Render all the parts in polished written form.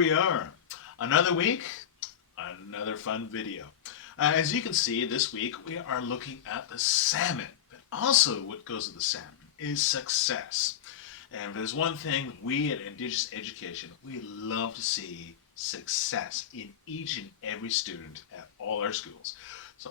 we are. Another week, another fun video. As you can see, this week we are looking at the salmon. But also what goes with the salmon is success. And if there's one thing we at Indigenous Education, we love to see success in each and every student at all our schools. So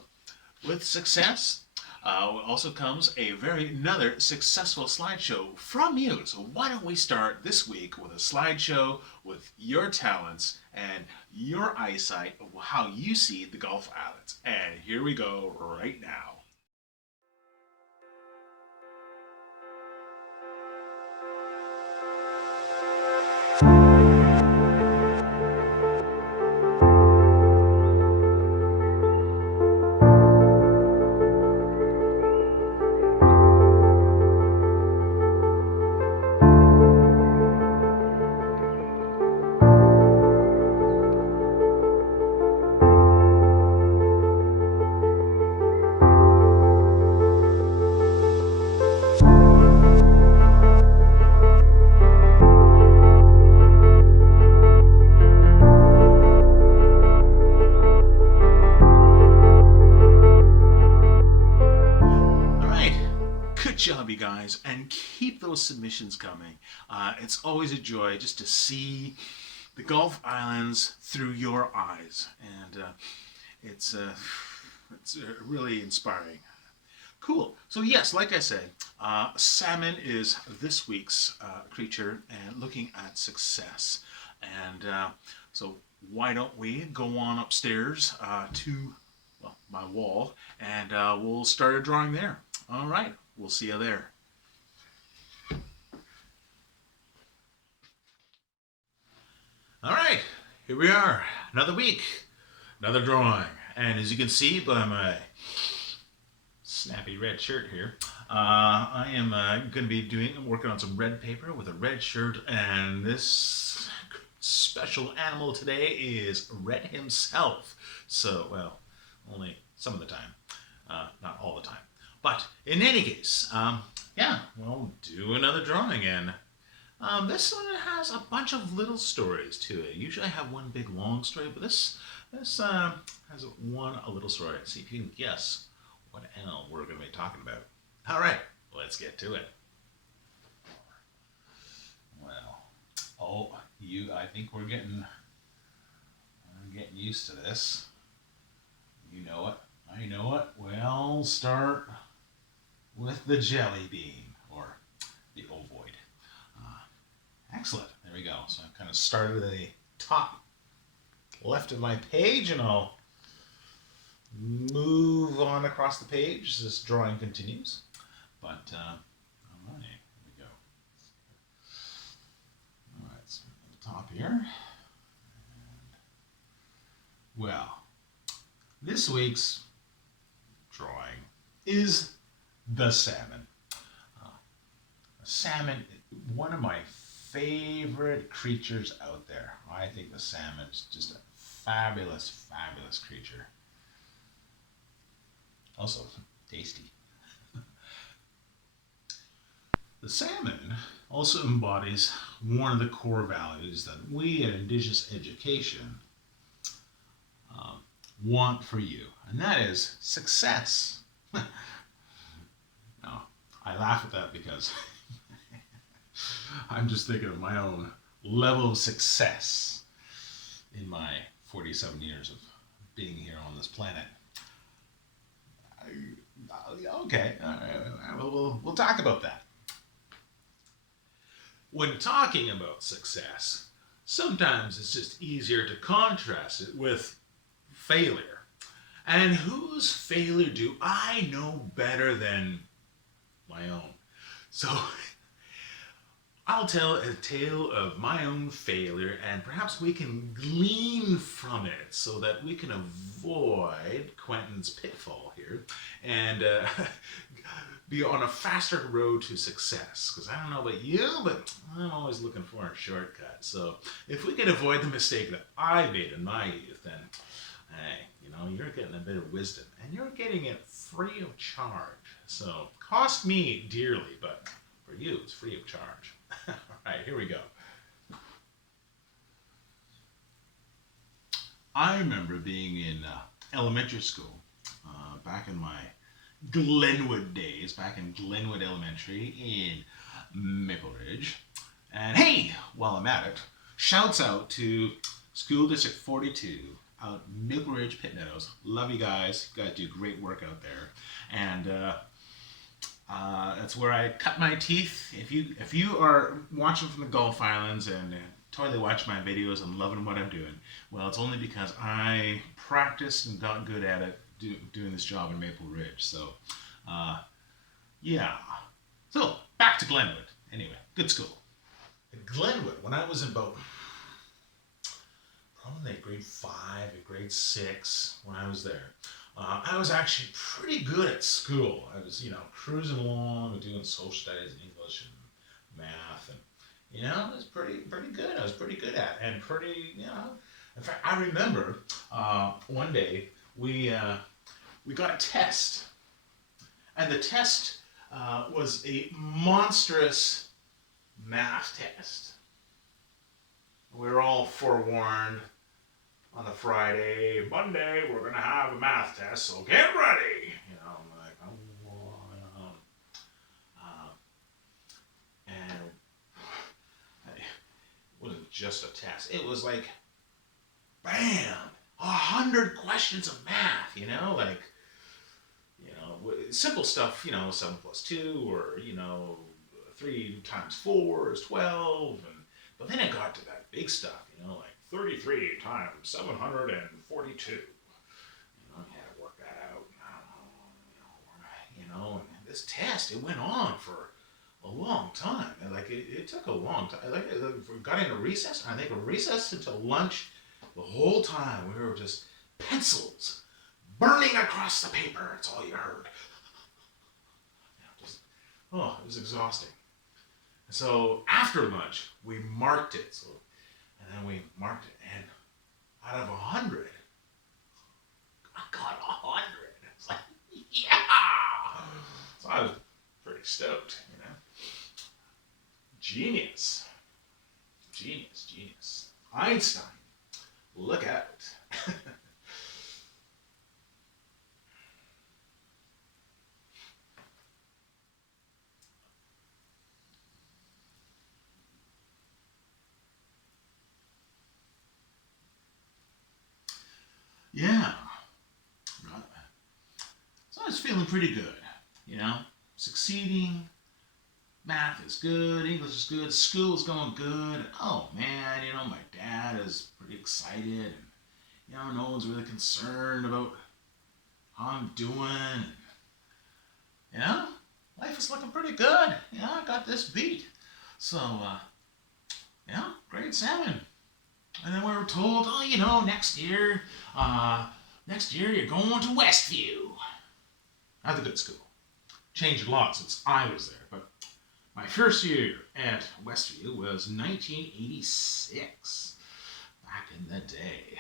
with success, also comes another successful slideshow from you. So why don't we start this week with a slideshow with your talents and your eyesight of how you see the Gulf Islands. And here we go right now. Job, you guys, and keep those submissions coming. It's always a joy just to see the Gulf Islands through your eyes, and it's really inspiring. Cool. So yes, like I said, salmon is this week's creature, and looking at success. And so why don't we go on upstairs to my wall, and we'll start a drawing there. All right. We'll see you there. All right, here we are. Another week, another drawing. And as you can see by my snappy red shirt here, I am going to be working on some red paper with a red shirt. And this special animal today is Red himself. So, well, only some of the time, not all the time. But in any case, yeah, we'll do another drawing, and this one has a bunch of little stories to it. Usually I have one big long story, but this has a little story. See if you can guess what animal we're going to be talking about. All right, let's get to it. Well, I think we're getting used to this. You know it. I know it. Well, start with the jelly bean, or the ovoid. Excellent. There we go. So I've kind of started at the top left of my page, and I'll move on across the page as this drawing continues. But, all right, here we go. All right, so at the top here. And, well, this week's drawing is the salmon. Salmon, one of my favorite creatures out there. I think the salmon is just a fabulous, fabulous creature. Also tasty. The salmon also embodies one of the core values that we at Indigenous Education want for you, and that is success. Now, I laugh at that because I'm just thinking of my own level of success in my 47 years of being here on this planet. Okay, all right, we'll talk about that. When talking about success, sometimes it's just easier to contrast it with failure. And whose failure do I know better than my own? So I'll tell a tale of my own failure, and perhaps we can glean from it so that we can avoid Quentin's pitfall here and be on a faster road to success. Because I don't know about you, but I'm always looking for a shortcut. So if we can avoid the mistake that I made in my youth, then hey, you're getting a bit of wisdom, and you're getting it free of charge. So cost me dearly, but for you, it's free of charge. All right, here we go. I remember being in elementary school back in my Glenwood days, back in Glenwood Elementary in Maple Ridge. And hey, while I'm at it, shouts out to School District 42 out Maple Ridge Pit Meadows. Love you guys. You guys do great work out there. And that's where I cut my teeth. If you are watching from the Gulf Islands and totally watch my videos and loving what I'm doing, well, it's only because I practiced and got good at it doing this job in Maple Ridge. So, yeah. So back to Glenwood. Anyway, good school. At Glenwood, when I was in about probably grade 5 or grade 6, when I was there, I was actually pretty good at school. I was, cruising along, doing social studies, English, and math, and it was pretty good. I was pretty good at it, and pretty, In fact, I remember one day we got a test, and the test was a monstrous math test. We were all forewarned on the Friday, Monday, we're going to have a math test, so get ready. I'm like, and it wasn't just a test. It was like, bam, 100 questions of math, simple stuff, 7 plus 2, or, 3 times 4 is 12, but then it got to that big stuff, like 33 times 742. I had to work that out. And this test, it went on for a long time. And it took a long time. We got into recess, and I think a recess until lunch, the whole time we were just pencils burning across the paper. That's all you heard. It was exhausting. And so after lunch, we marked it. And then we marked it, and out of 100, I got 100. It's like, yeah! So I was pretty stoked, Genius. Einstein, look at it. Yeah. Right. So I was feeling pretty good, succeeding. Math is good, English is good, school's going good. Oh man, my dad is pretty excited, and no one's really concerned about how I'm doing. Life is looking pretty good. I got this beat. So, grade 7. And then we were told, next year you're going to Westview. That's a good school. Changed a lot since I was there, but my first year at Westview was 1986, back in the day.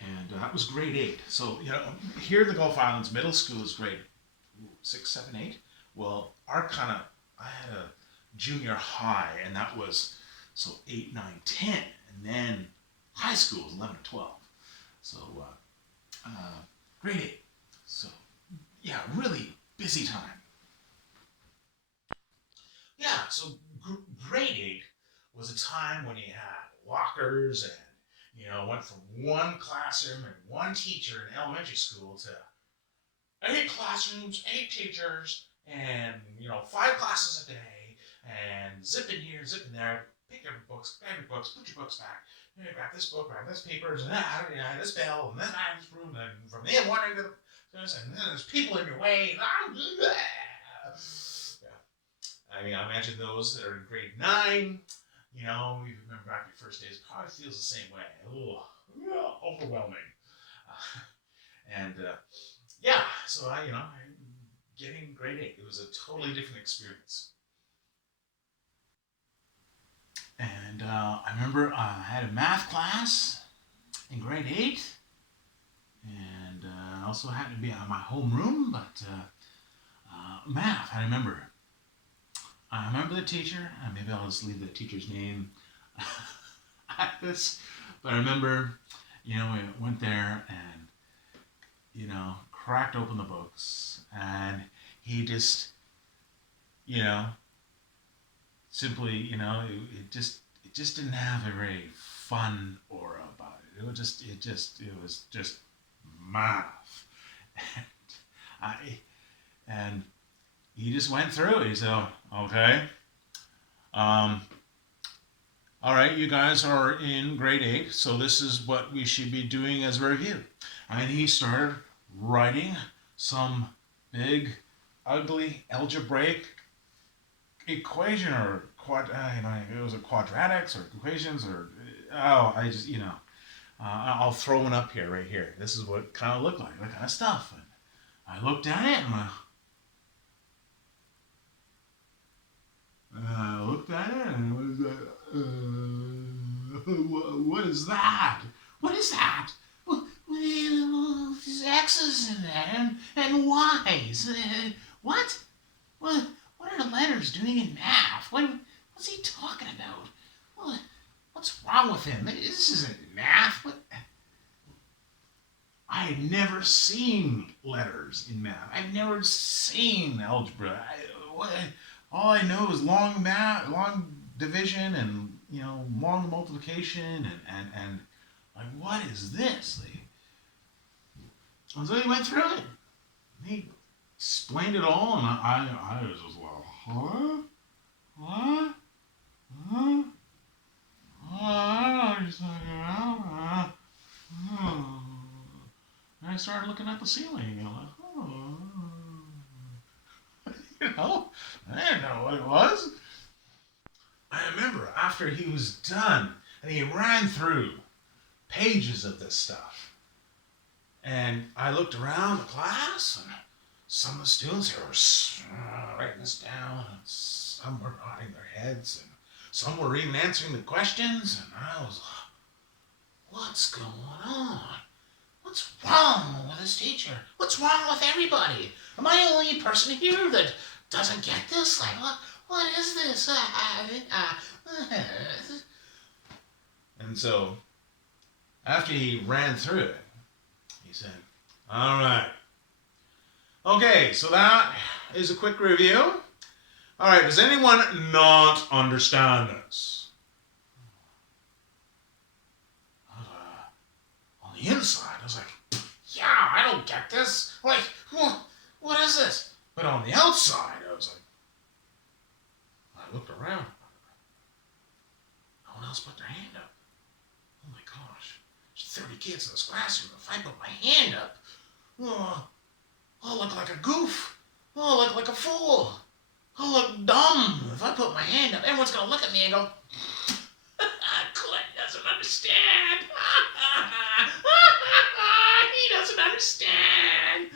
And that was grade 8. So, here in the Gulf Islands, middle school is grade 6, 7, 8. Well, I had a junior high, and that was, 8, 9, 10. And then high school is 11 or 12. So, grade 8. So, yeah, really busy time. Yeah, so grade 8 was a time when you had lockers and, went from one classroom and one teacher in elementary school to 8 classrooms, 8 teachers, and, 5 classes a day, and zip in here, zip in there, pick your books, grab your books, put your books back, grab this book, grab this papers, and this bell, and then this room, and from the one end of this, and then there's people in your way. Yeah. I imagine those that are in grade 9, you remember back your first days, probably feels the same way. Overwhelming. So getting grade 8, it was a totally different experience. And I remember I had a math class in grade 8, and also happened to be out of my homeroom, but math, I remember I remember the teacher, and maybe I'll just leave the teacher's name at this, but I remember, we went there and, cracked open the books, and he just, simply, it just didn't have a very fun aura about it. It was just math. And he just went through it. He said, okay, all right, you guys are in grade 8, so this is what we should be doing as a review. And he started writing some big, ugly algebraic equation, or it was a quadratics or equations, or I'll throw one up here, right here. This is what it kind of looked like, that kind of stuff. And I looked at it and I looked at it and it was like, what is that? What is that? Well, there's X's in there and Y's. What? What are the letters doing in math? What's he talking about? What's wrong with him? This isn't math. I had never seen letters in math. I've never seen algebra. All I know is long division, and long multiplication, and like, what is this? And so he went through it. He explained it all, and I was just like, huh? What? Huh? I just and I started looking at the ceiling, and I'm like, I didn't know what it was. I remember after he was done, and he ran through pages of this stuff, and I looked around the class, and some of the students were writing this down, and some were nodding their heads, and some were even answering the questions, and I was like, what's going on? What's wrong with this teacher? What's wrong with everybody? Am I the only person here that doesn't get this? Like, what is this? And so, after he ran through it, he said, all right. Okay, so that is a quick review. All right, does anyone not understand this? On the inside, I was like, yeah, I don't get this. Like, what is this? But on the outside, I was like, I looked around. No one else put their hand up. Oh my gosh, there's 30 kids in this classroom. If I put my hand up, I'll look like a goof. I'll look like a fool. I'll look dumb. If I put my hand up, everyone's going to look at me and go, Quentin doesn't understand. He doesn't understand.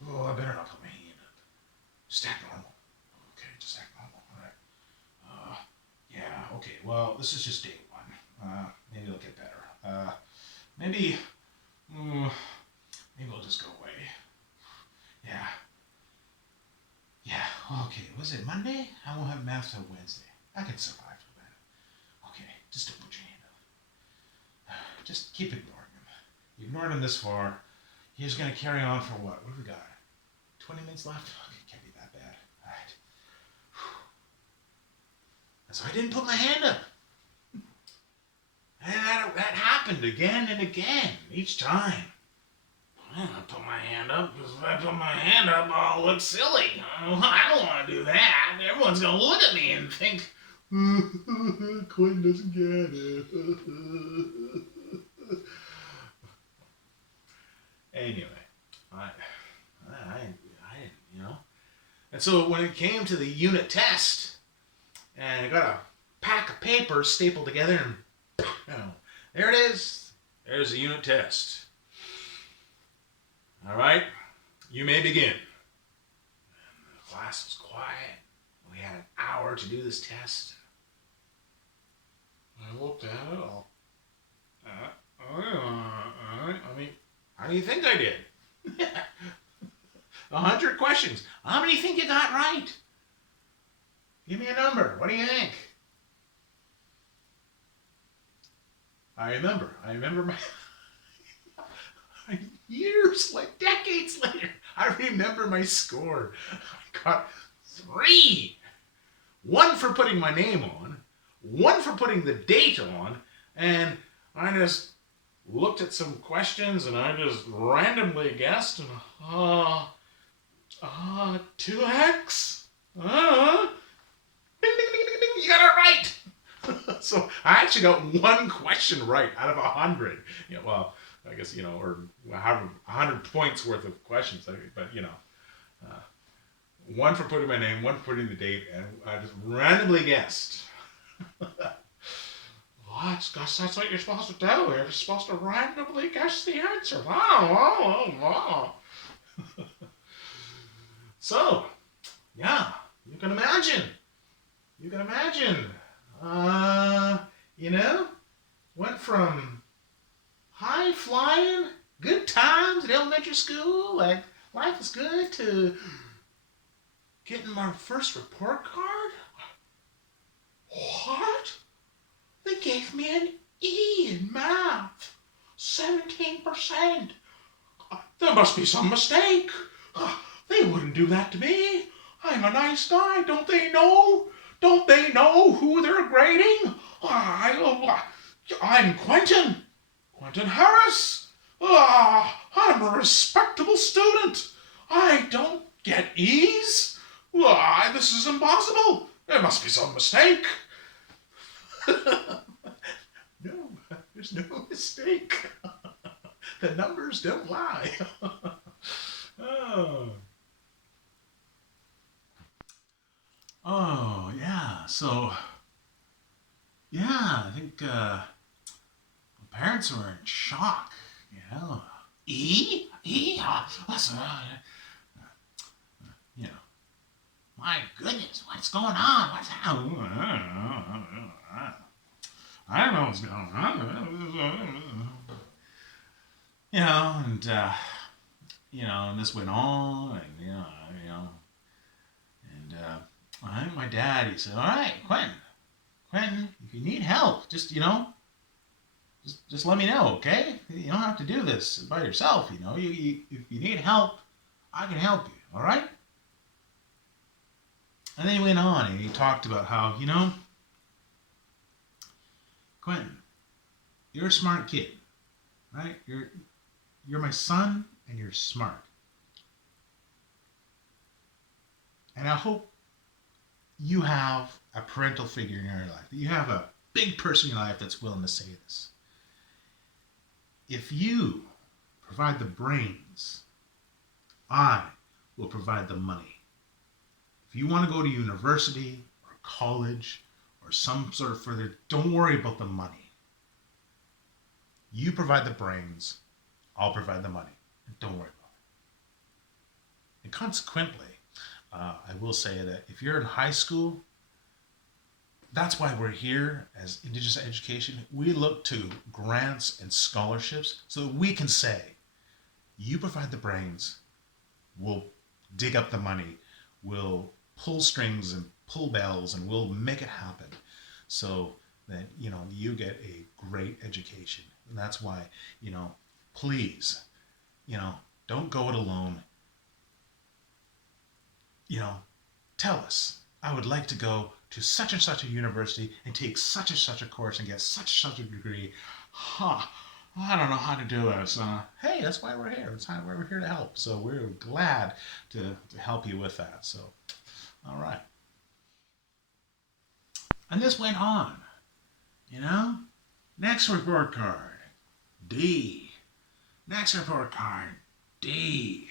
I better not put my hand up. Just act normal. Okay, just act normal. All right. Yeah, okay. Well, this is just day 1. Maybe it'll get better. Maybe it'll just go away. Yeah, okay. Was it Monday? I won't have math till Wednesday. I can survive till then. Okay, just don't put your hand up. Just keep ignoring him. You ignored him this far. He's going to carry on for what? What have we got? 20 minutes left? Okay, can't be that bad. All right. And so I didn't put my hand up. And that happened again and again, each time. I put my hand up, because if I put my hand up, I'll look silly. I don't want to do that. Everyone's going to look at me and think, Quentin doesn't get it. Anyway, I didn't, And so when it came to the unit test, and I got a pack of papers stapled together, and there it is. There's the unit test. All right, you may begin. And the class was quiet. We had an hour to do this test. I looked at it all. I mean, how do you think I did? 100 questions. How many think you got right? Give me a number. What do you think? I remember my years, like decades later, I remember my score. I got 3. 1 for putting my name on, 1 for putting the date on, and I just looked at some questions and I just randomly guessed, and 2x? Ding, ding, ding, ding, ding, you got it right! So I actually got 1 question right out of 100. Yeah, well, I guess, or 100 points worth of questions, but 1 for putting my name, 1 for putting the date, and I just randomly guessed. Gosh, that's what you're supposed to do. You're supposed to randomly guess the answer. Wow. So, yeah, you can imagine. Went from high flying, good times at elementary school, like life is good, to getting my first report card. What? They gave me an E in math. 17%. There must be some mistake. They wouldn't do that to me. I'm a nice guy. Don't they know? Don't they know who they're grading? I'm Quentin. Quentin Harris. I'm a respectable student. I don't get E's. This is impossible. There must be some mistake. No, there's no mistake. The numbers don't lie. Oh, yeah. So, yeah, I think my parents were in shock. E? That's, my goodness, what's going on? What's happening? I don't know what's going on. And this went on, and I think my dad, he said, "All right, Quentin, if you need help, just let me know, okay? You don't have to do this by yourself, if you need help, I can help you, all right?" And then he went on and he talked about how, Quentin, you're a smart kid, right? You're my son and you're smart. And I hope you have a parental figure in your life, that you have a big person in your life that's willing to say this. If you provide the brains, I will provide the money. If you want to go to university or college or some sort of further, don't worry about the money. You provide the brains, I'll provide the money. And don't worry about it. And consequently, I will say that if you're in high school, that's why we're here as Indigenous education. We look to grants and scholarships so that we can say, you provide the brains, we'll dig up the money, we'll pull strings and pull bells, and we'll make it happen so that, you get a great education. And that's why, please, don't go it alone. Tell us, I would like to go to such and such a university and take such and such a course and get such and such a degree. I don't know how to do this. Hey, that's why we're here. That's why we're here to help. So we're glad to help you with that. So, all right. And this went on, Next report card, D. Next report card, D.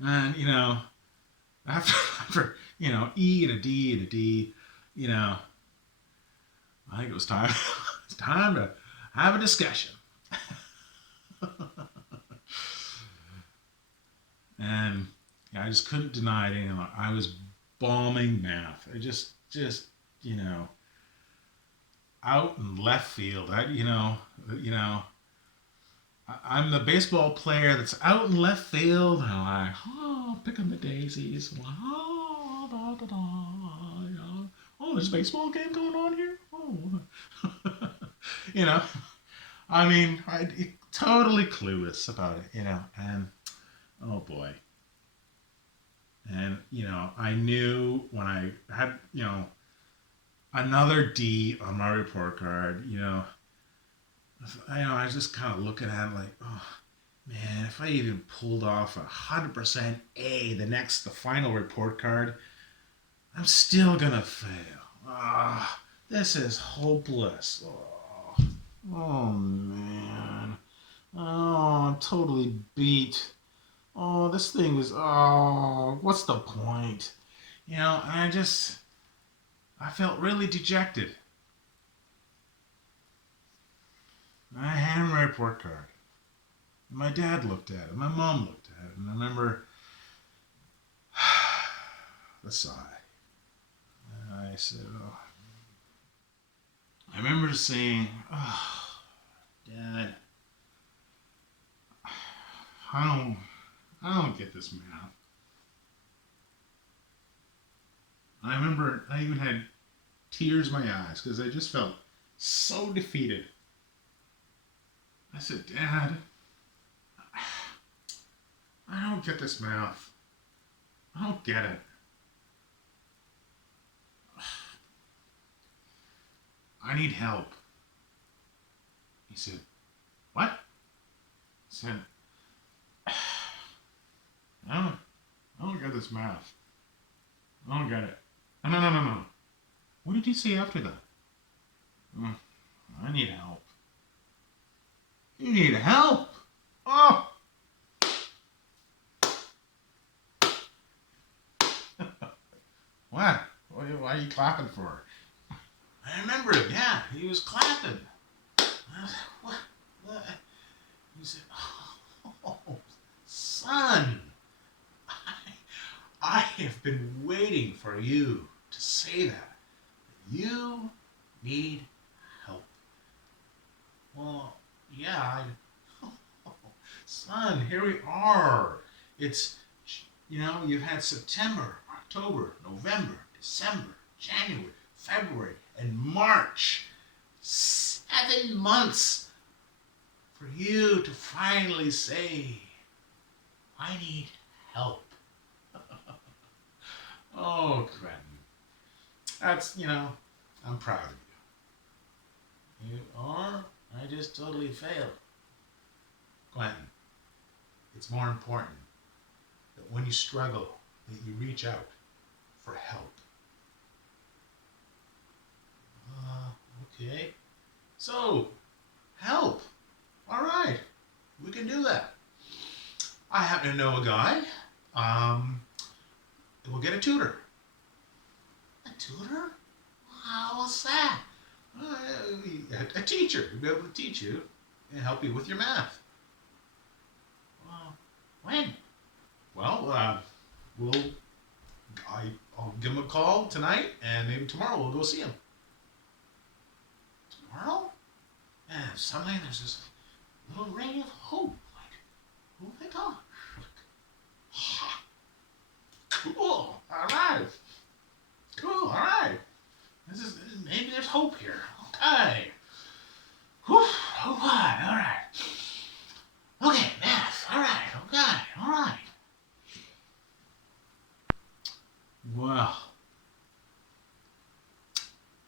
And, after E and a D and a D, I think it was time. It's time to have a discussion. And I just couldn't deny it. I was bombing math. I just out in left field. I'm the baseball player that's out in left field, and I'm like, picking the daisies. there's a baseball game going on here. Oh, you know, I mean, totally clueless about it, and oh boy. And, I knew when I had, another D on my report card, I was just kind of looking at it like, oh, man, if I even pulled off 100% A, the final report card, I'm still gonna fail. Ah, this is hopeless. Oh, man. Oh, I'm totally beat. Oh, this thing is, what's the point? And I felt really dejected. I handed my report card. My dad looked at it. My mom looked at it. And I remember the sigh. And I said, oh. I remember saying, oh, Dad, I don't get this math. I remember I even had tears in my eyes because I just felt so defeated. I said, Dad, I don't get this math. I don't get it. I need help. He said, what? I said, I don't get this math. I don't get it. No. What did you say after that? I need help. You need help? Oh! What? Why are you clapping for? I remember it, yeah. He was clapping. I was like, what? He said, oh, son, I have been waiting for you to say that. You need help. Well, yeah, son, here we are. It's, you've had September, October, November, December, January, February, and March. 7 months for you to finally say, I need help. Oh, Quentin. That's, I'm proud of you. You are? I just totally failed. Quentin, it's more important that when you struggle, that you reach out for help. Okay. So, help. All right. We can do that. I happen to know a guy. We'll get a tutor. A tutor? What's that? A teacher. We'll be able to teach you and help you with your math. Well, when? Well, I'll give him a call tonight, and maybe tomorrow we'll go see him. Tomorrow? And suddenly there's this little ray of hope. Like, oh my God. Cool. All right. Cool. All right. Maybe there's hope here. Okay. Whew. Oh my. All right. Okay, math. All right. Okay. All right. Well,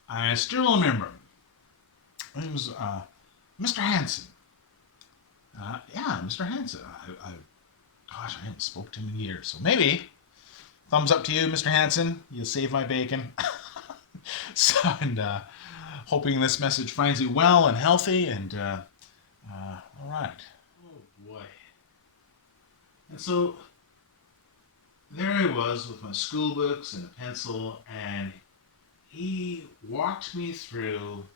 I still remember. It was Mr. Hansen. Yeah, Mr. Hansen. Gosh, I haven't spoken to him in years. So maybe, thumbs up to you, Mr. Hansen. You'll save my bacon. So, and hoping this message finds you well and healthy. And all right. Oh boy. And so there I was with my school books and a pencil, and he walked me through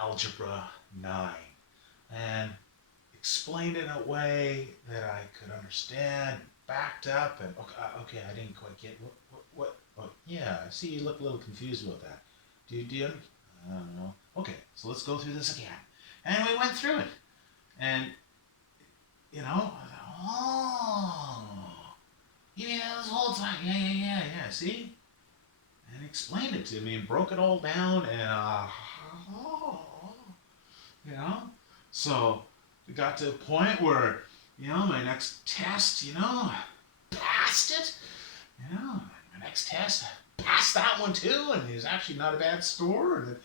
Algebra 9 and explained it in a way that I could understand, backed up, and okay, I didn't quite get what oh, yeah, I see you look a little confused about that. Do you I don't know. Okay, so let's go through this again. And we went through it. And, I thought, oh, you mean this whole time? Yeah, see? and explained it to me and broke it all down and you know. So we got to a point where, my next test, passed it. My next test, I passed that one too, and it was actually not a bad score. And then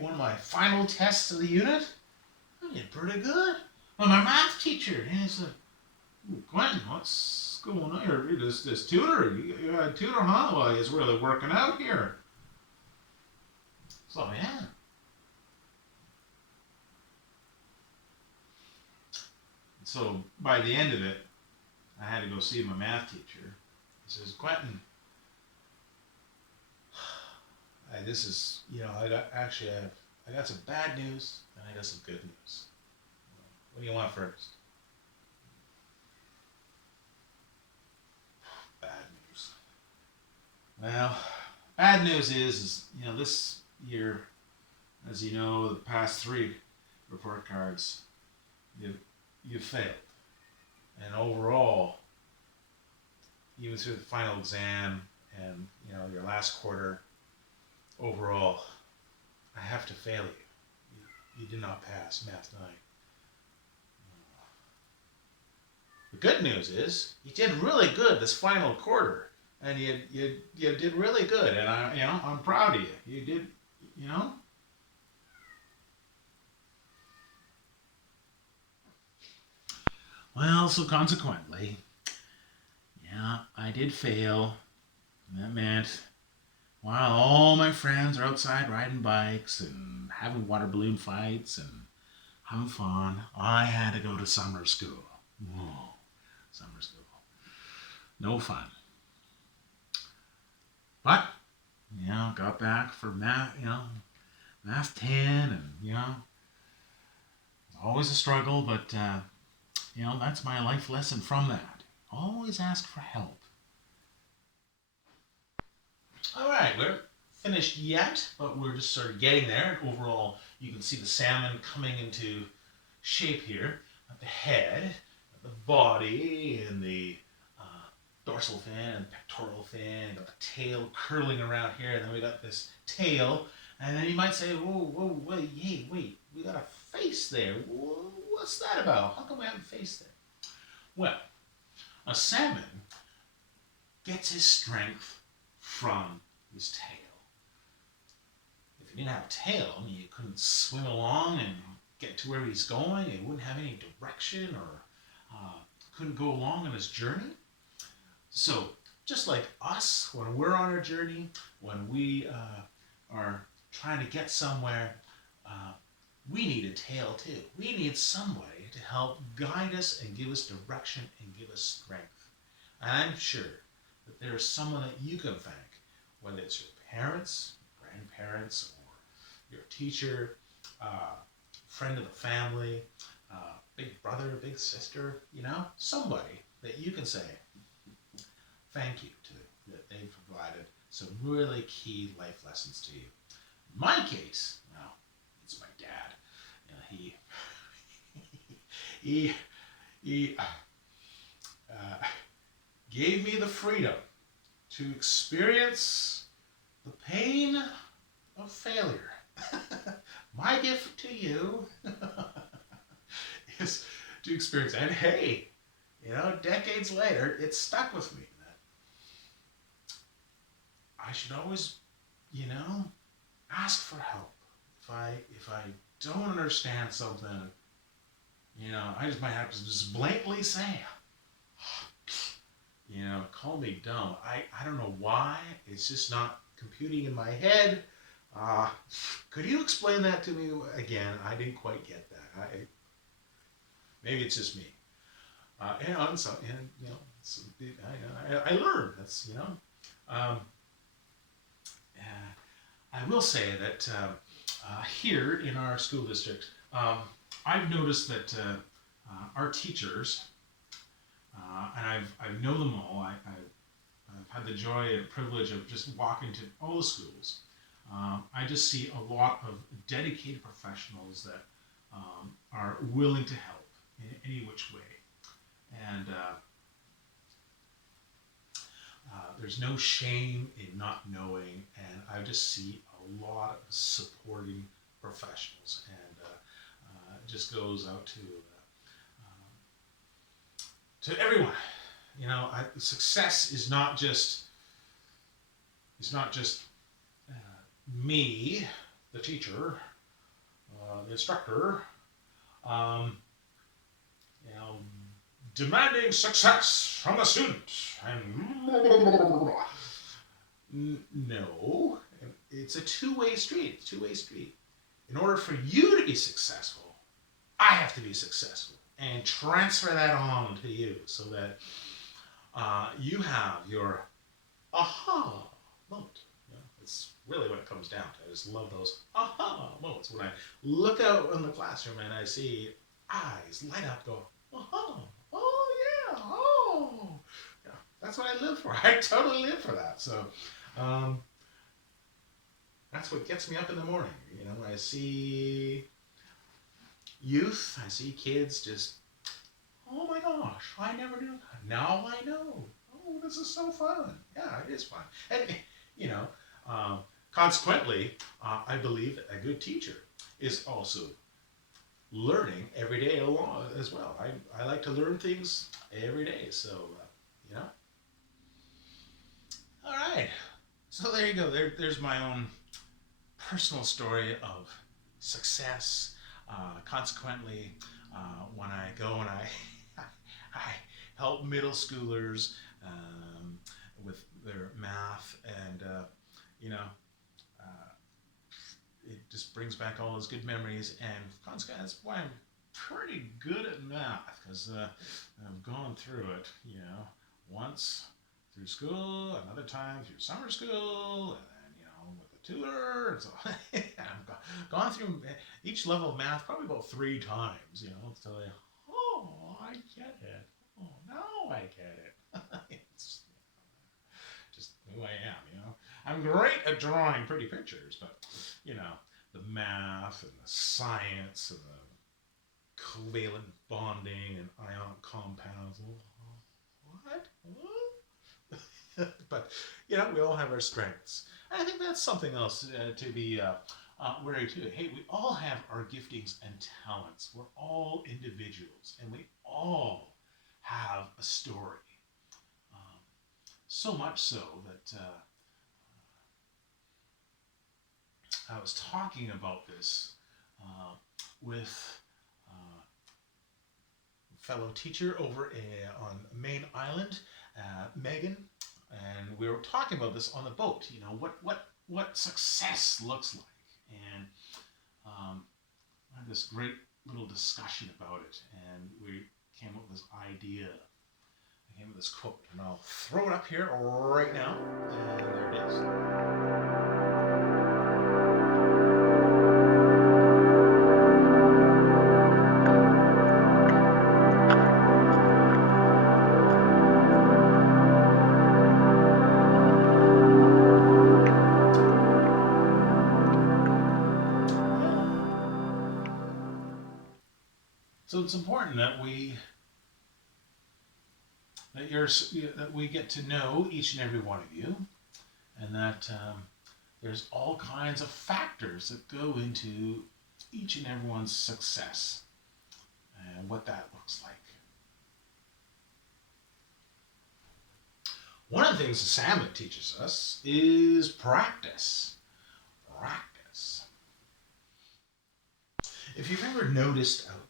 one of my final tests of the unit, I did pretty good. Well, my math teacher, he said, Quentin, what's going on here? This tutor, you got a tutor, huh? Well, he's really working out here. So, yeah. So, by the end of it, I had to go see my math teacher. He says, Quentin, this is, I got some bad news and I got some good news. What do you want first? Bad news. Well, bad news is this year, as you know, the past 3 report cards, you failed. And overall, even through the final exam and your last quarter, overall, I have to fail you. You did not pass Math 9. The good news is you did really good this final quarter, and you did really good, and I'm proud of you. You did, Well, so consequently, I did fail. And that meant while all my friends are outside riding bikes and having water balloon fights and having fun, I had to go to summer school. Whoa. Summer school. No fun. But, got back for math, math 10 and, always a struggle, but, that's my life lesson from that. Always ask for help. All right, we're finished yet, but we're just sort of getting there. Overall, you can see the salmon coming into shape here at the head, the body, and the dorsal fin and pectoral fin. Got the tail curling around here, and then we got this tail. And then you might say, whoa, wait, we got a face there. What's that about? How come we have a face there? Well, a salmon gets his strength from his tail. If he didn't have a tail, you couldn't swim along and get to where he's going. He wouldn't have any direction or couldn't go along on his journey. So, just like us, when we're on our journey, when we are trying to get somewhere, we need a tail too. We need somebody to help guide us and give us direction and give us strength. And I'm sure that there's someone that you can thank, whether it's your parents, grandparents, or your teacher, friend of the family, big brother, big sister, somebody that you can say thank you to, that they've provided some really key life lessons to you. In my case, well, it's my dad. He gave me the freedom to experience the pain of failure. My gift to you is to experience, and hey, decades later, it stuck with me that I should always, ask for help. If I don't understand something, I just might have to just blatantly say, call me dumb. I don't know why. It's just not computing in my head. Could you explain that to me again? I didn't quite get that. Maybe it's just me. I learned. That's I will say that here in our school district, I've noticed that our teachers, and I know them all. I've had the joy and privilege of just walking to all the schools. I just see a lot of dedicated professionals that are willing to help in any which way. And There's no shame in not knowing, and I just see a lot of supporting professionals, and it just goes out to everyone. You know, success is not just me, the teacher, the instructor, um, you know, demanding success from the student, and no, it's a two-way street. It's a two-way street. In order for you to be successful, I have to be successful, and transfer that on to you, so that you have your aha moment. You know, it's really what it comes down to. I just love those aha moments when I look out in the classroom and I see eyes light up, go, aha, oh yeah, oh, yeah. That's what I live for. I totally live for that. So that's what gets me up in the morning. You know, I see youth, I see kids just, oh my gosh, I never knew that. Now I know. Oh, this is so fun. Yeah, it is fun. And, you know, consequently, I believe that a good teacher is also learning every day along as well. I like to learn things every day. So, you know. All right. So there you go. There's my own personal story of success. Consequently, when I go and I help middle schoolers with their math, and you know, it just brings back all those good memories, and consequently, that's why I'm pretty good at math, because I've gone through it, you know, once through school, another time through summer school, and then, you know, with a tutor, and so I've gone through each level of math probably about 3 times, you know, until oh, I get it. Oh, now I get it. It's just who I am, you know. I'm great at drawing pretty pictures, but, you know, the math and the science and the covalent bonding and ionic compounds. What? But, you know, we all have our strengths. And I think that's something else to be wary too. Hey, we all have our giftings and talents. We're all individuals, and we all have a story. So much so that I was talking about this with a fellow teacher over on Main Island, Megan, and we were talking about this on the boat. You know, what success looks like, and I had this great little discussion about it, and we came up with this idea. I came up with this quote, and I'll throw it up here right now, and there it is. So it's important that we get to know each and every one of you, and that there's all kinds of factors that go into each and everyone's success and what that looks like. One of the things the salmon teaches us is practice. Practice. If you've ever noticed out there,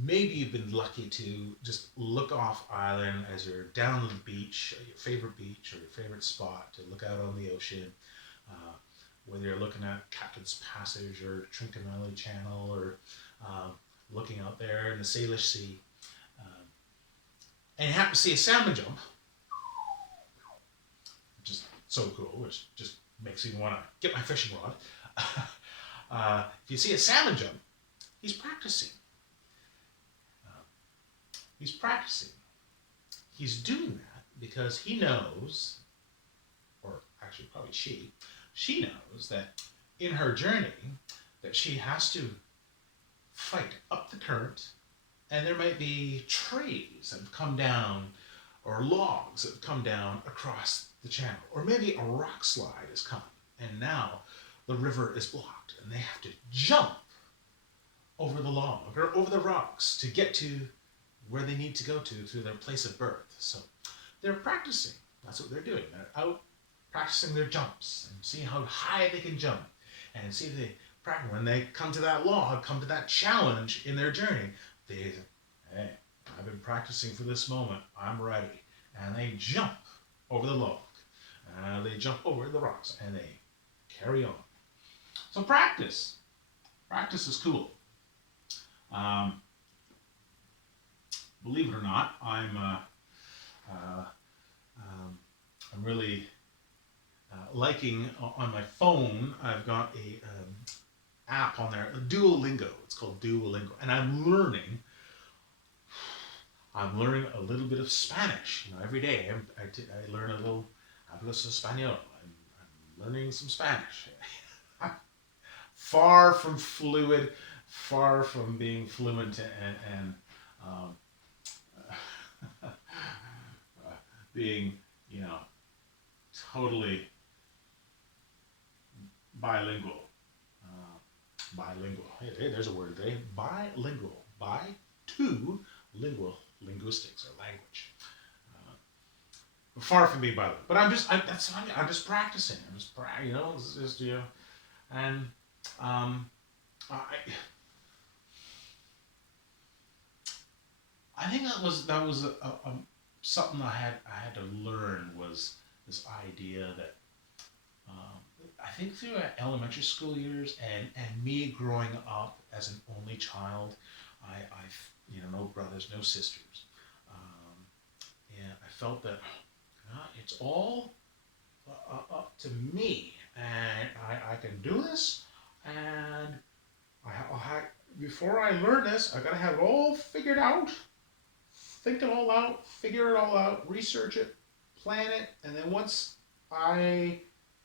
maybe you've been lucky to just look off island as you're down on the beach, your favorite beach or your favorite spot, to look out on the ocean, whether you're looking at Captain's Passage or Trincomalee Channel, or looking out there in the Salish Sea, and you happen to see a salmon jump, which is so cool, which just makes me want to get my fishing rod. If you see a salmon jump, he's practicing. He's practicing. He's doing that because he knows, or actually probably she knows that in her journey that she has to fight up the current, and there might be trees that have come down, or logs that have come down across the channel, or maybe a rock slide has come, and now the river is blocked, and they have to jump over the log or over the rocks to get to where they need to go to their place of birth. So they're practicing. That's what they're doing. They're out practicing their jumps and seeing how high they can jump, and see if they practice. When they come to that log, come to that challenge in their journey, they say, hey, I've been practicing for this moment. I'm ready. And they jump over the log. They jump over the rocks, and they carry on. So practice. Practice is cool. Believe it or not, I'm really liking on my phone. I've got a app on there, Duolingo. It's called Duolingo, and I'm learning a little bit of Spanish. You know, every day I learn a little. Hablo español. I'm learning some Spanish. Far from fluid, far from being fluent, and being, you know, totally bilingual. Bilingual. Hey, there's a word there. Bilingual. Lingual. Linguistics or language. Far from being bilingual. But I'm just practicing. You know, it's just, you know, and I think that was something I had to learn, was this idea that I think through elementary school years and me growing up as an only child, I've, you know, no brothers, no sisters, and I felt that it's all up to me, and I can do this, and before I learn this, I gotta have it all figured out, think it all out, figure it all out, research it, plan it, and then once I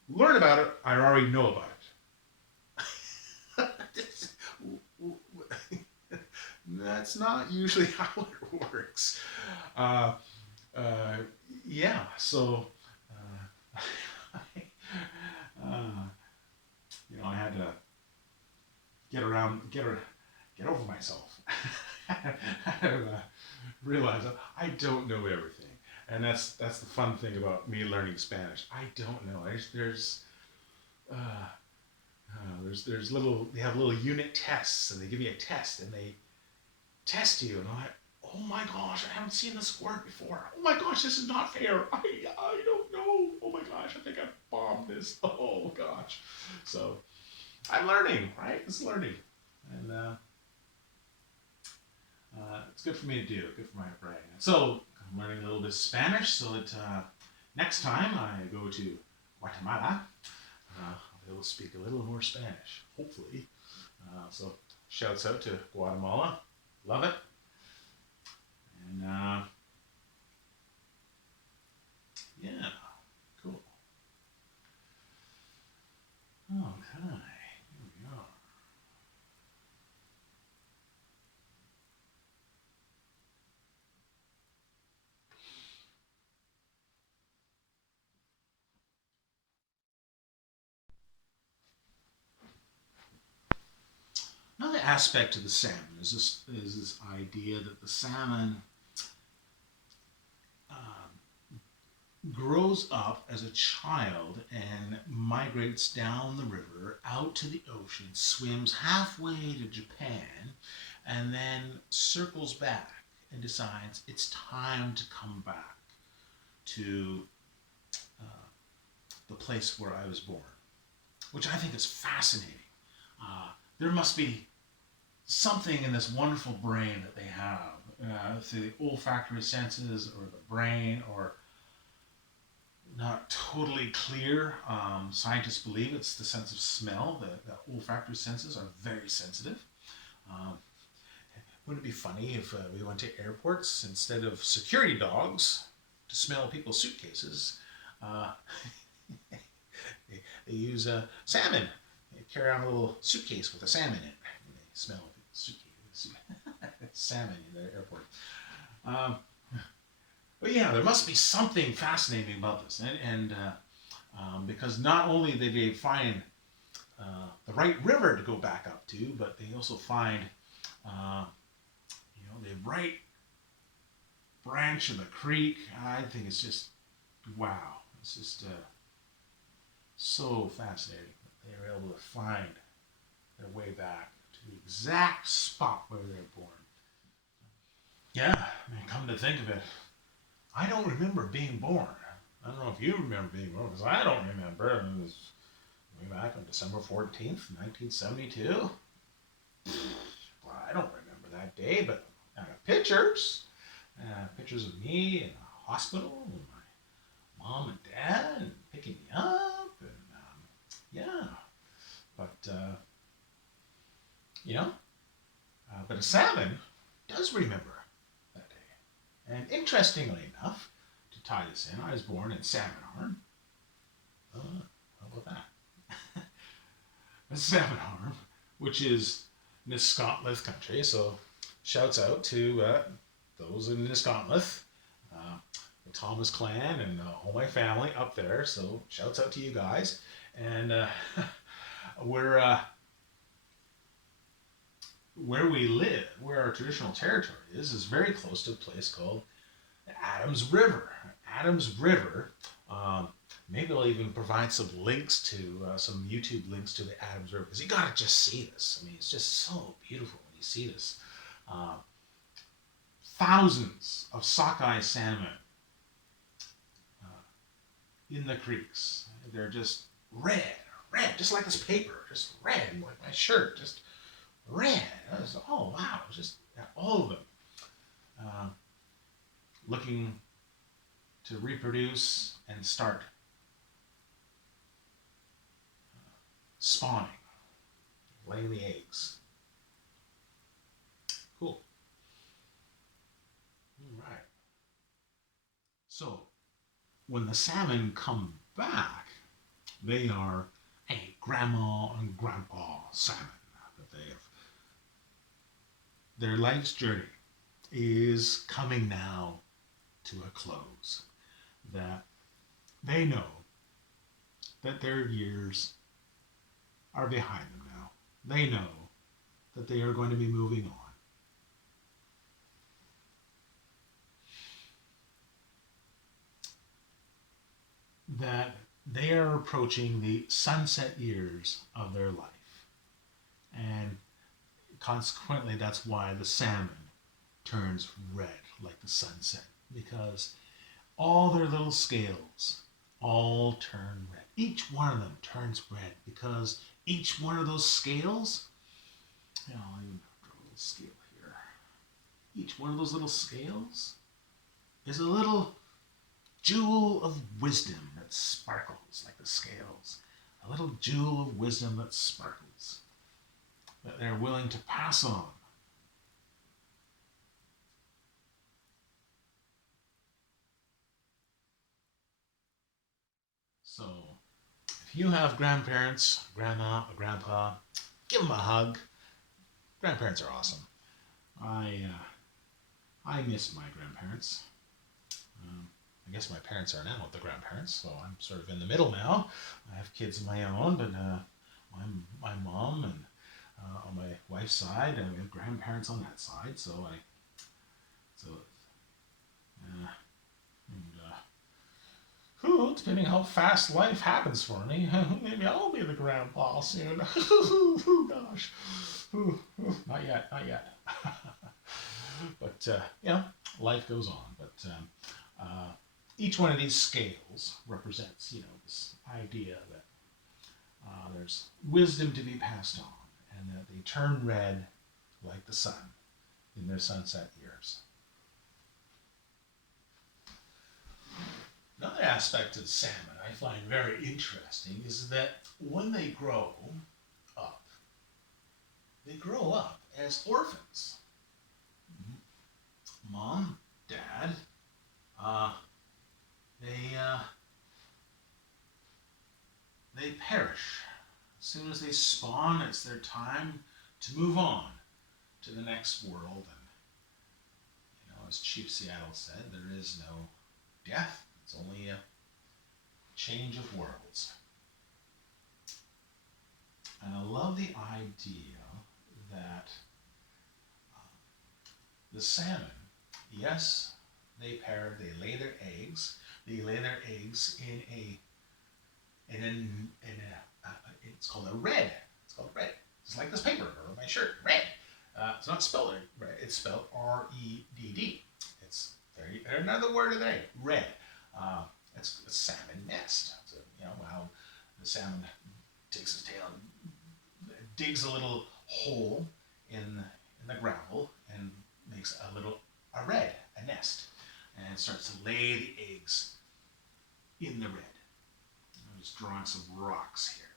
learn about it, I already know about it. That's not usually how it works. Yeah, so you know, I had to get over myself. And, realize that I don't know everything, and that's the fun thing about me learning Spanish. I don't know. There's little, they have little unit tests, and they give you a test, and they test you, and I'm like, oh my gosh, I haven't seen this word before. Oh my gosh, this is not fair. I don't know. Oh my gosh, I think I bombed this. Oh gosh. So I'm learning, right? It's learning, and it's good for me to do. Good for my brain. So I'm learning a little bit of Spanish, so that next time I go to Guatemala, I will speak a little more Spanish, hopefully. So shouts out to Guatemala. Love it. And yeah, cool. Okay, here we are. Another aspect of the salmon is this idea that the salmon grows up as a child and migrates down the river out to the ocean, swims halfway to Japan, and then circles back and decides it's time to come back to the place where I was born, which I think is fascinating. There must be something in this wonderful brain that they have through the olfactory senses or the brain, or not totally clear. Scientists believe it's the sense of smell. The olfactory senses are very sensitive. Wouldn't it be funny if we went to airports, instead of security dogs to smell people's suitcases, they use salmon. They carry around a little suitcase with a salmon in it, and they smell suitcase salmon in the airport. But yeah, there must be something fascinating about this, because not only did they find the right river to go back up to, but they also find uh, the right branch of the creek. I think it's just wow. It's just so fascinating that they were able to find their way back to the exact spot where they were born. Yeah, I mean, come to think of it, I don't remember being born. I don't know if you remember being born, because I don't remember. It was way back on December 14th, 1972. Well, I don't remember that day, but I got pictures. Pictures of me in a hospital with my mom and dad and picking me up. And yeah, but, you know, but a salmon does remember that day. And interestingly enough, to tie this in, I was born in Salmon Arm. How about that? Salmon Arm, which is Niscontlith country. So shouts out to those in Niscontlith, the Thomas clan, and all my family up there. So shouts out to you guys. And we're where we live, where our traditional territory is very close to a place called Adams River. Adams River. Maybe I'll even provide some links to some YouTube links to the Adams River, because you gotta just see this. I mean, it's just so beautiful when you see this. Thousands of sockeye salmon in the creeks. They're just red, just like this paper, just red, like my shirt, just red. Oh wow, just all of them looking to reproduce and start spawning, laying the eggs. Cool. All right. So when the salmon come back, they are a grandma and grandpa salmon that they have. Their life's journey is coming now to a close. That they know that their years are behind them now. They know that they are going to be moving on. That they are approaching the sunset years of their life. And consequently, that's why the salmon turns red like the sunset, because all their little scales all turn red. Each one of them turns red, because each one of those scales, I'll even draw a little scale here. Each one of those little scales is a little jewel of wisdom that sparkles like the scales. A little jewel of wisdom that sparkles, that they're willing to pass on. So, if you have grandparents, grandma, or grandpa, give them a hug. Grandparents are awesome. I miss my grandparents. I guess my parents are now the grandparents, so I'm sort of in the middle now. I have kids of my own, but my mom and on my wife's side, and we have grandparents on that side. Depending how fast life happens for me, maybe I'll be the grandpa soon. Gosh, not yet. But life goes on. But each one of these scales represents, this idea that there's wisdom to be passed on, and that they turn red like the sun in their sunset years. Another aspect of salmon I find very interesting is that when they grow up as orphans. Mom, dad, they perish. As soon as they spawn, it's their time to move on to the next world, and as Chief Seattle said, there is no death. It's only a change of worlds. And I love the idea that the salmon, yes, they lay their eggs. They lay their eggs it's called a red. It's called red. It's like this paper or my shirt, red. It's not spelled red. It's spelled R-E-D-D. It's another word of the name, red. It's a salmon nest. So, how the salmon takes his tail and digs a little hole in the gravel and makes a nest, and starts to lay the eggs in the red. I'm just drawing some rocks here.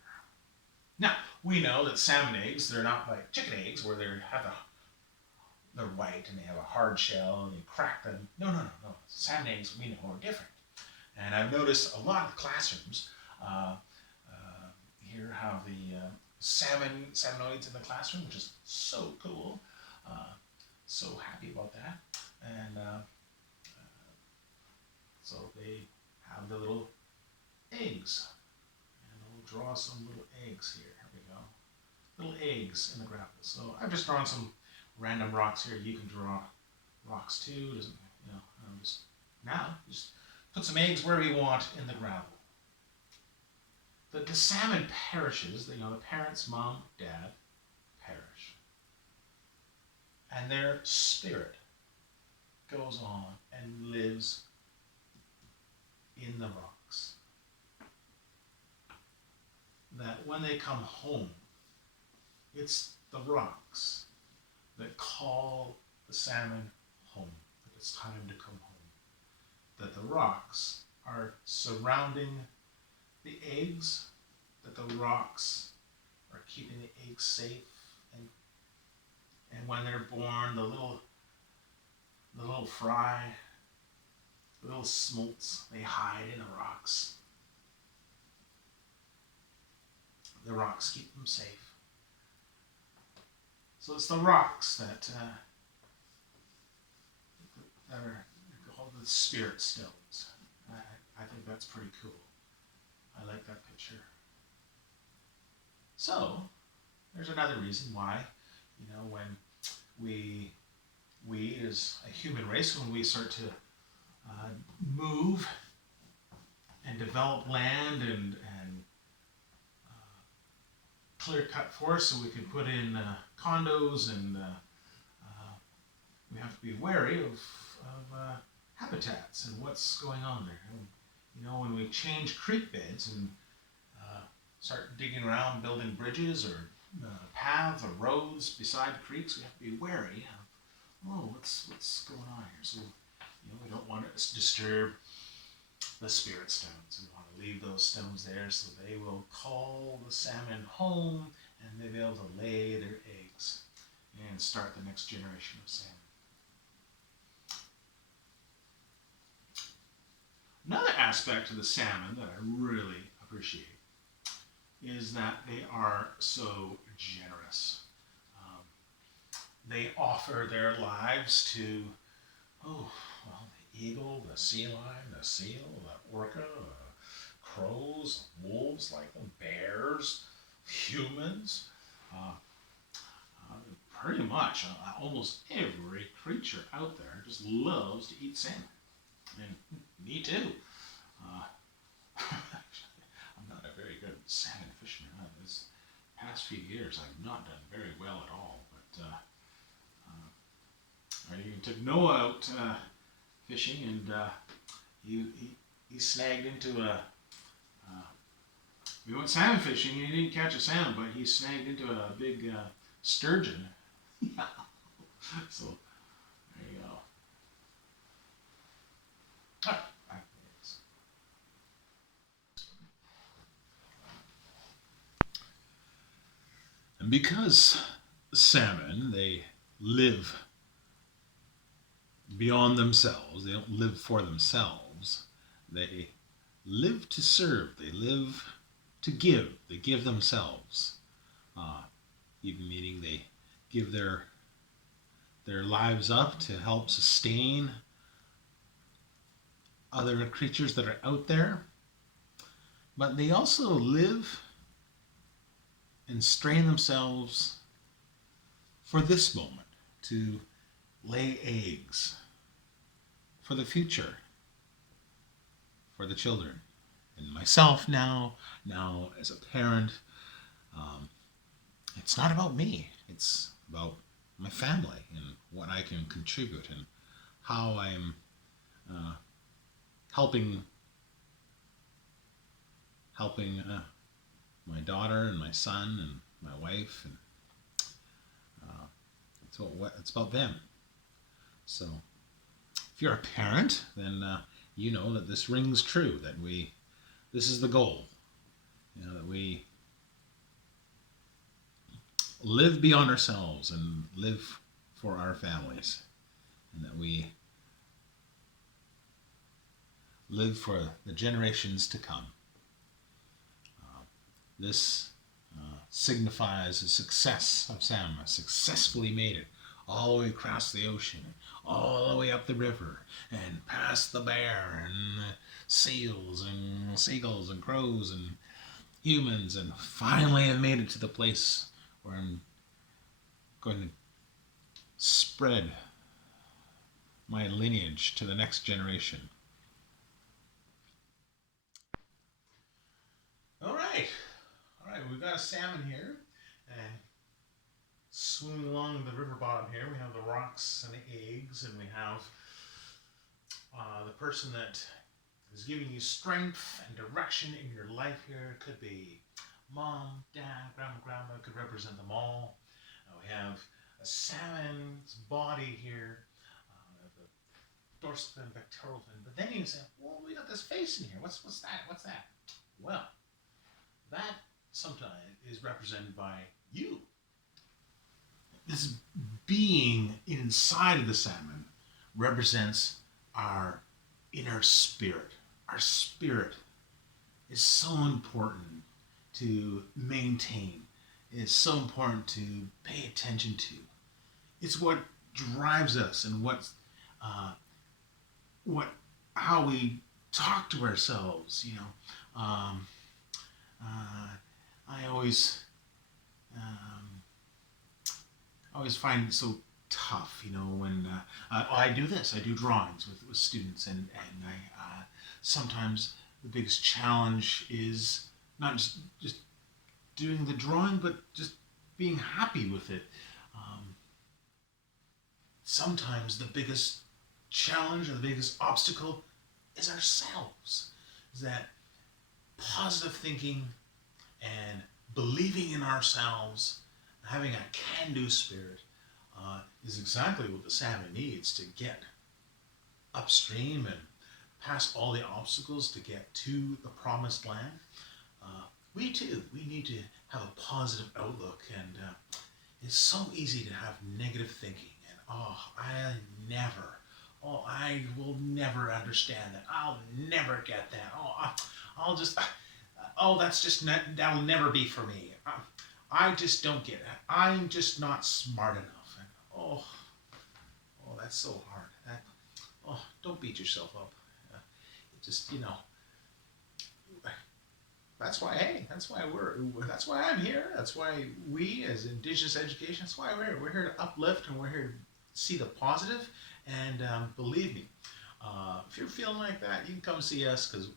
Now, we know that salmon eggs, they're not like chicken eggs where they're white and they have a hard shell and you crack them. No. Salmon eggs, we know, are different. And I've noticed a lot of classrooms here have the salmonoids in the classroom, which is so cool. So happy about that. And so they have the little eggs. And we'll draw some little eggs here. Here we go. Little eggs in the gravel. So I've just drawn some random rocks here. You can draw rocks too. Just put some eggs wherever you want in the gravel. The salmon perishes. The parents, mom, dad, perish. And their spirit goes on and lives in the rocks. That when they come home, it's the rocks that call the salmon home, that it's time to come home. That the rocks are surrounding the eggs, that the rocks are keeping the eggs safe, and when they're born, the little fry, the little smolts, they hide in the rocks. The rocks keep them safe. So it's the rocks that are called the spirit stones. I think that's pretty cool. I like that picture. So there's another reason why, when we as a human race, when we start to move and develop land and clear cut forest so we can put in condos, and we have to be wary of habitats and what's going on there. And, when we change creek beds and start digging around, building bridges or paths or roads beside creeks, we have to be wary of, what's going on here. So, we don't want to disturb the spirit stones. We want to leave those stones there so they will call the salmon home and they'll be able to lay their eggs and start the next generation of salmon. Another aspect of the salmon that I really appreciate is that they are so generous. They offer their lives to, the eagle, the sea lion, the seal, the orca, crows, wolves like them, bears, humans. Pretty much almost every creature out there just loves to eat salmon. And me too. I'm not a very good salmon fisherman. This past few years I've not done very well at all. But I even took Noah out fishing, and he snagged into we went salmon fishing. He didn't catch a salmon, but he snagged into a big sturgeon. So there you go. And because salmon, they live beyond themselves, they don't live for themselves, they live to serve, they live to give, they give themselves, even meaning they give their their lives up to help sustain other creatures that are out there, but they also live and strain themselves for this moment to lay eggs for the future, for the children. And myself now as a parent, it's not about me. It's about my family and what I can contribute and how I'm helping my daughter and my son and my wife, and it's about them. So if you're a parent, then you know that this rings true, that this is the goal, that we live beyond ourselves and live for our families, and that we live for the generations to come. This signifies the success of Sam. Successfully made it all the way across the ocean, all the way up the river, and past the bear and the seals and seagulls and crows and humans, and finally have made it to the place where I'm going to spread my lineage to the next generation. All right, we've got a salmon here, and swimming along the river bottom here, we have the rocks and the eggs, and we have the person that is giving you strength and direction in your life here. It could be mom, dad, grandma, could represent them all. We have a salmon's body here, the dorsal fin, pectoral fin, but then you say, well, we got this face in here. What's that? Well, that sometimes is represented by you. This being inside of the salmon represents our inner spirit. Our spirit is so important to maintain. It is so important to pay attention to. It's what drives us and how we talk to ourselves. I always find it so tough, when I do this. I do drawings with students, and I sometimes the biggest challenge is not just doing the drawing, but just being happy with it. Sometimes the biggest challenge or the biggest obstacle is ourselves. Is that positive thinking and believing in ourselves, having a can-do spirit, is exactly what the salmon needs to get upstream and past all the obstacles to get to the promised land. We need to have a positive outlook, and it's so easy to have negative thinking, and I will never understand that. I'll never get that. That'll never be for me. I just don't get it. I'm just not smart enough. And that's so hard. Don't beat yourself up. That's why I'm here. That's why we, as Indigenous education, that's why we're here to uplift, and we're here to see the positive. And believe me, if you're feeling like that, you can come see us, because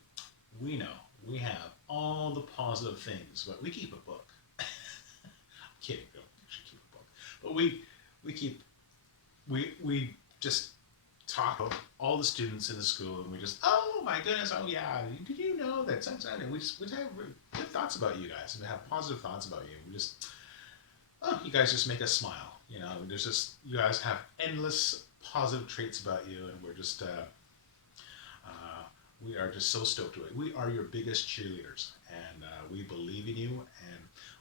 we know we have all the positive things. But we keep a book. I'm kidding, we don't actually keep a book. But we just talk about all the students in the school, and we just, oh my goodness, oh yeah, did you know that sometimes, and we have good thoughts about you guys, and we have positive thoughts about you. We just, you guys just make us smile. There's just, you guys have endless positive traits about you, and we're just, we are just so stoked to it. We are your biggest cheerleaders, and we believe in you, and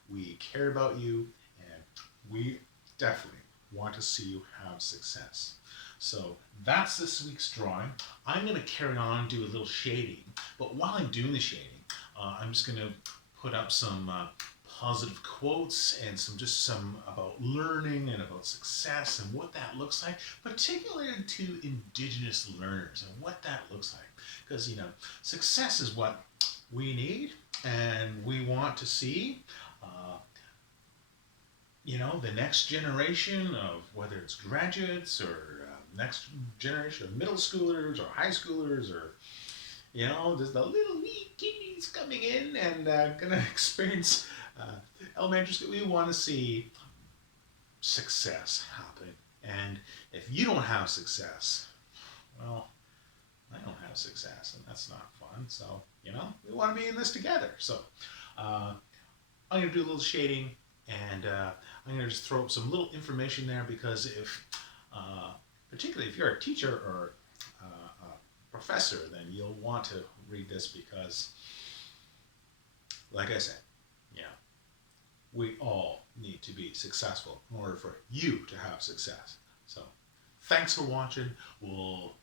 we care about you, and we definitely want to see you have success. So that's this week's drawing. I'm going to carry on and do a little shading, but while I'm doing the shading, I'm just going to put up some positive quotes and some about learning and about success and what that looks like, particularly to Indigenous learners and what that looks like. Because, success is what we need and we want to see. The next generation of whether it's graduates or next generation of middle schoolers or high schoolers or just the little wee kiddies coming in and gonna experience elementary school. We want to see success happen. And if you don't have success, well, I don't have success, and that's not fun. So, we want to be in this together. So, I'm going to do a little shading, and I'm going to just throw up some little information there because particularly if you're a teacher or a professor, then you'll want to read this because, like I said, we all need to be successful in order for you to have success. So, thanks for watching. We'll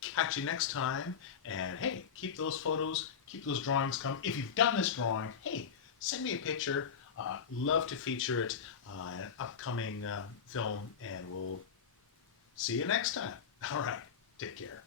catch you next time. And hey, keep those photos, keep those drawings coming. If you've done this drawing, hey, send me a picture. Love to feature it in an upcoming film, and we'll see you next time. All right, take care.